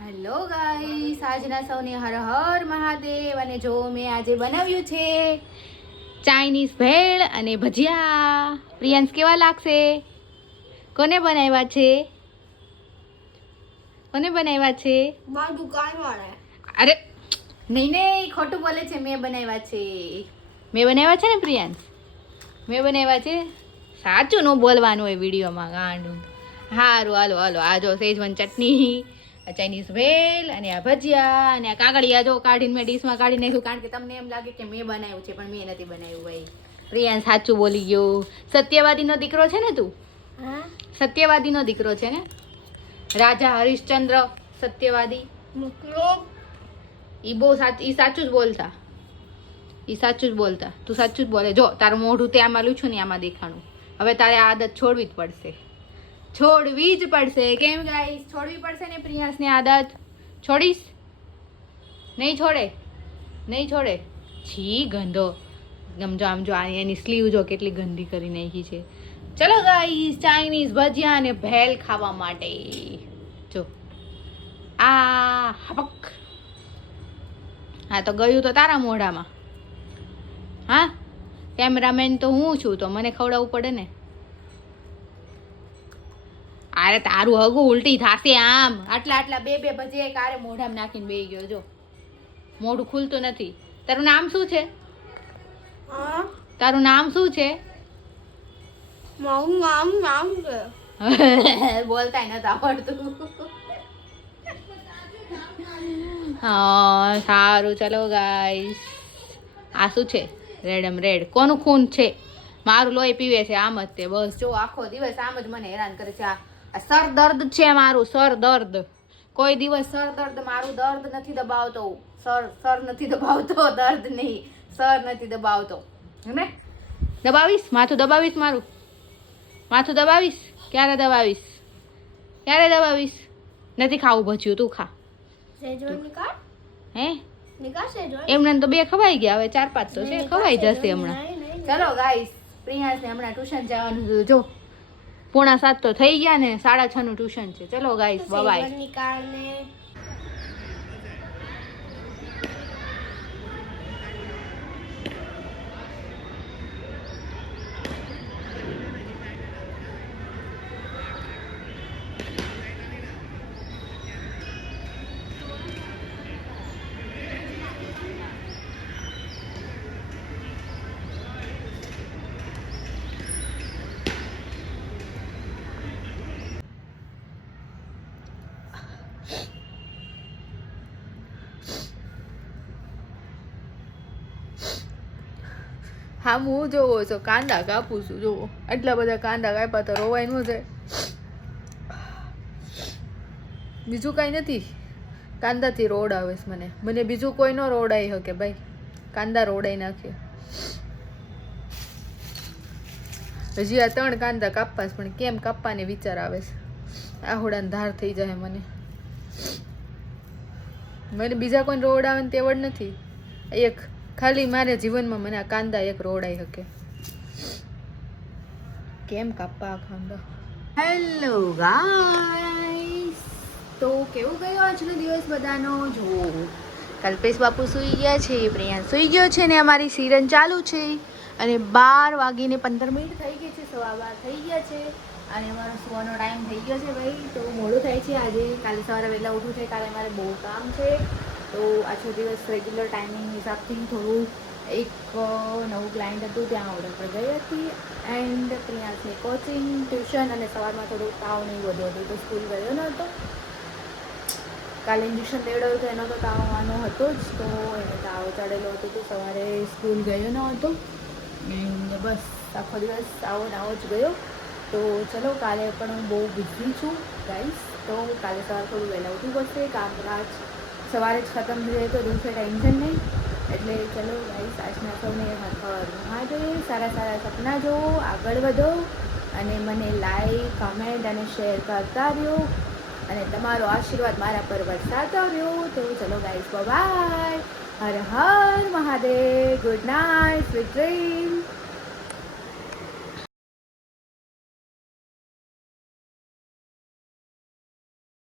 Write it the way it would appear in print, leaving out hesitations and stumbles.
Hello guys, આજના સૌને હર હર મહાદેવ. અને જો મેં આજે બનાવ્યું છે ચાઇનીઝ ભેળ અને ભજીયા. પ્રિયાંશ કેવા લાગશે? કોને બનાવ્યા છે? કોને બનાવ્યા છે? મારા દુકાનવાળા. અરે નહીં નહીં, ખોટું બોલે છે. મેં બનાવ્યા છે. મેં બનાવ્યા છે ને પ્રિયાંશ? મેં બનાવ્યા છે. સાચું ન બોલવાનું હોય વિડીયોમાં, ગાંડું. સારું, હાલો હાલો. આ જો સેજવાન ચટણી, આ ચાઇનીઝ ભેલ અને આ ભજીયા અને આ કાકડિયા જો કાઢીને મેં ડીશમાં કાઢી નાખ્યું, કારણ કે તમને એમ લાગે કે મેં બનાવ્યું છે, પણ મેં નથી બનાવ્યું ભાઈ. પ્રિયાંશ સાચું બોલી ગયો. સત્યવાદીનો દીકરો છે ને તું? હા, સત્યવાદીનો દીકરો છે ને? રાજા હરિશ્ચંદ્ર સત્યવાદી. મોકલો. ઈ બહુ સાચું જ બોલતા. ઈ સાચું જ બોલતા. તું સાચું જ બોલે. જો તારું મોઢું તે આમાં લૂછું ને આમાં દેખાણું. હવે તારે આ આદત છોડવી જ પડશે. છોડવી જ પડશે. કેમ ગાઈસ? છોડવી પડશે ને પ્રિયાંશની આદત. છોડીશ? નહીં છોડે? નહીં છોડે? છી, ગંધો. આમ જો એની સ્લીવ જો કેટલી ગંદી કરી નાખી છે. ચલો ગાઈસ, ચાઇનીઝ ભજીયા અને ભેલ ખાવા માટે. જો આ હપક. હા તો ગયું તો તારા મોઢામાં. હા, કેમેરામેન તો હું છું, તો મને ખવડાવવું પડે ને. અરે તારું હગું ઉલટી થાશે આમ. આટલા બે ભજીયા કારે મોઢામાં નાખીને બેહી ગયો. જો મોઢું ખુલતું નથી. તારું નામ શું છે? હા, તારું નામ શું છે? મારું નામ છે. બોલતા નથી આવડતું. હા સારું, ચલો ગાઈસ. આ શું છે? રેડ. કોનું ખૂન છે? મારું લોહી પીવે છે આમ જ તે. બસ જો આખો દિવસ આમ જ મને હેરાન કરે છે. આ સર દર્દ છે મારું, સર દર્દ. કોઈ દિવસ સર દર્દ મારું દર્દ નથી દબાવતો. સર નથી દબાવતો, દર્દ નહીં. સર નથી દબાવતો. હે? દબાવીશ? માથું દબાવીશ? માથું દબાવીશ? ક્યારે દબાવીશ? નથી ખાવું ભજીયું, તું ખા. સેજવાન નિકાળ. હે? નિકાળ સેજવાન. એમને તો 2 ખવાઈ ગયા, હવે 4-5 તો છે. ખવાઈ જશે હમણાં. નહીં. ચલો ગાઈસ, પ્રિયાંશને હમણાં ટ્યુશન જવાનું છે. જો 6:45 તો થઈ ગયા ને, 6:30 નું ટ્યુશન છે. ચલો ગાઈસ, બાય. સેજવાન નિકાળ ને હા, હું જોવો છો કાંદા કાપું છું. જોવો આટલા બધા કાંદા કાપ્યા તો રોવાય ન જાય. બીજું કાંઈ નથી. કાંદાથી રોડ આવે છે મને બીજું કોઈ નો રોડાઈ શકે ભાઈ. કાંદા રોડાઈ નાખે. હજી આ 3 કાંદા કાપવા છે, પણ કેમ કાપવાને વિચાર આવે છે. આહોડાને ધાર થઈ જાય મને બીજા કોઈ રોડ આવે ને તેવડ નથી. એક ખાલી મારે જીવનમાં મને આ કાંદા એક રોડાઈ શકે. કેમ કાપવા આ કાંદા? હેલો ગાઈસ, તો કેવું ગયો આજનો દિવસ બધાનો? જો કલ્પેશ બાપુ સૂઈ ગયા છે, પ્રિયાંશ સૂઈ ગયો છે ને અમારી સિરન ચાલુ છે. અને 12:15 થઈ ગઈ છે, 12:15 થઈ ગયા છે. અને અમારો સુવાનો ટાઈમ થઈ ગયો છે ભાઈ. તો મોડું થાય છે આજે. કાલે સવારે વહેલા ઉઠવું છે, કાલે મારે બહુ કામ છે. તો આજનો દિવસ રેગ્યુલર ટાઈમિંગ હિસાબથી થોડું એક નવું ક્લાયન્ટ હતું, ત્યાં ઓર્ડર પર ગઈ હતી. એન્ડ પ્રિયાંશની કોચિંગ, ટ્યુશન અને સવારમાં થોડું તાવ નહીં બધું હતું, તો સ્કૂલ ગયો નહોતો. કાલે ઇન્જેક્શન લેવડાવ્યું હતું, એનો તો તાવ આવવાનો હતો જ, તો એને તાવ ચડેલો હતો, તો સવારે સ્કૂલ ગયો ન હતો. એન્ડ બસ આખો દિવસ આવો જ ગયો. તો ચલો, કાલે પણ હું બહુ બિઝી છું ગાઈસ. તો કાલે સવારે થોડું વહેલા ઉઠવું પડશે. કામકાજ સવારે જ ખતમ થઈ જાય તો દિવસે ટેન્શન નહીં. એટલે ચલો ગાઈસ, આજના સૌને હર હર મહાદેવ. સારા સપના જુઓ, આગળ વધો અને મને લાઈક, કમેન્ટ અને શેર કરતા રહ્યો. અને તમારો આશીર્વાદ મારા પર વરસાવતા રહ્યો. તો ચલો guys, bye. Har Har Mahadev. Good night, sweet dream.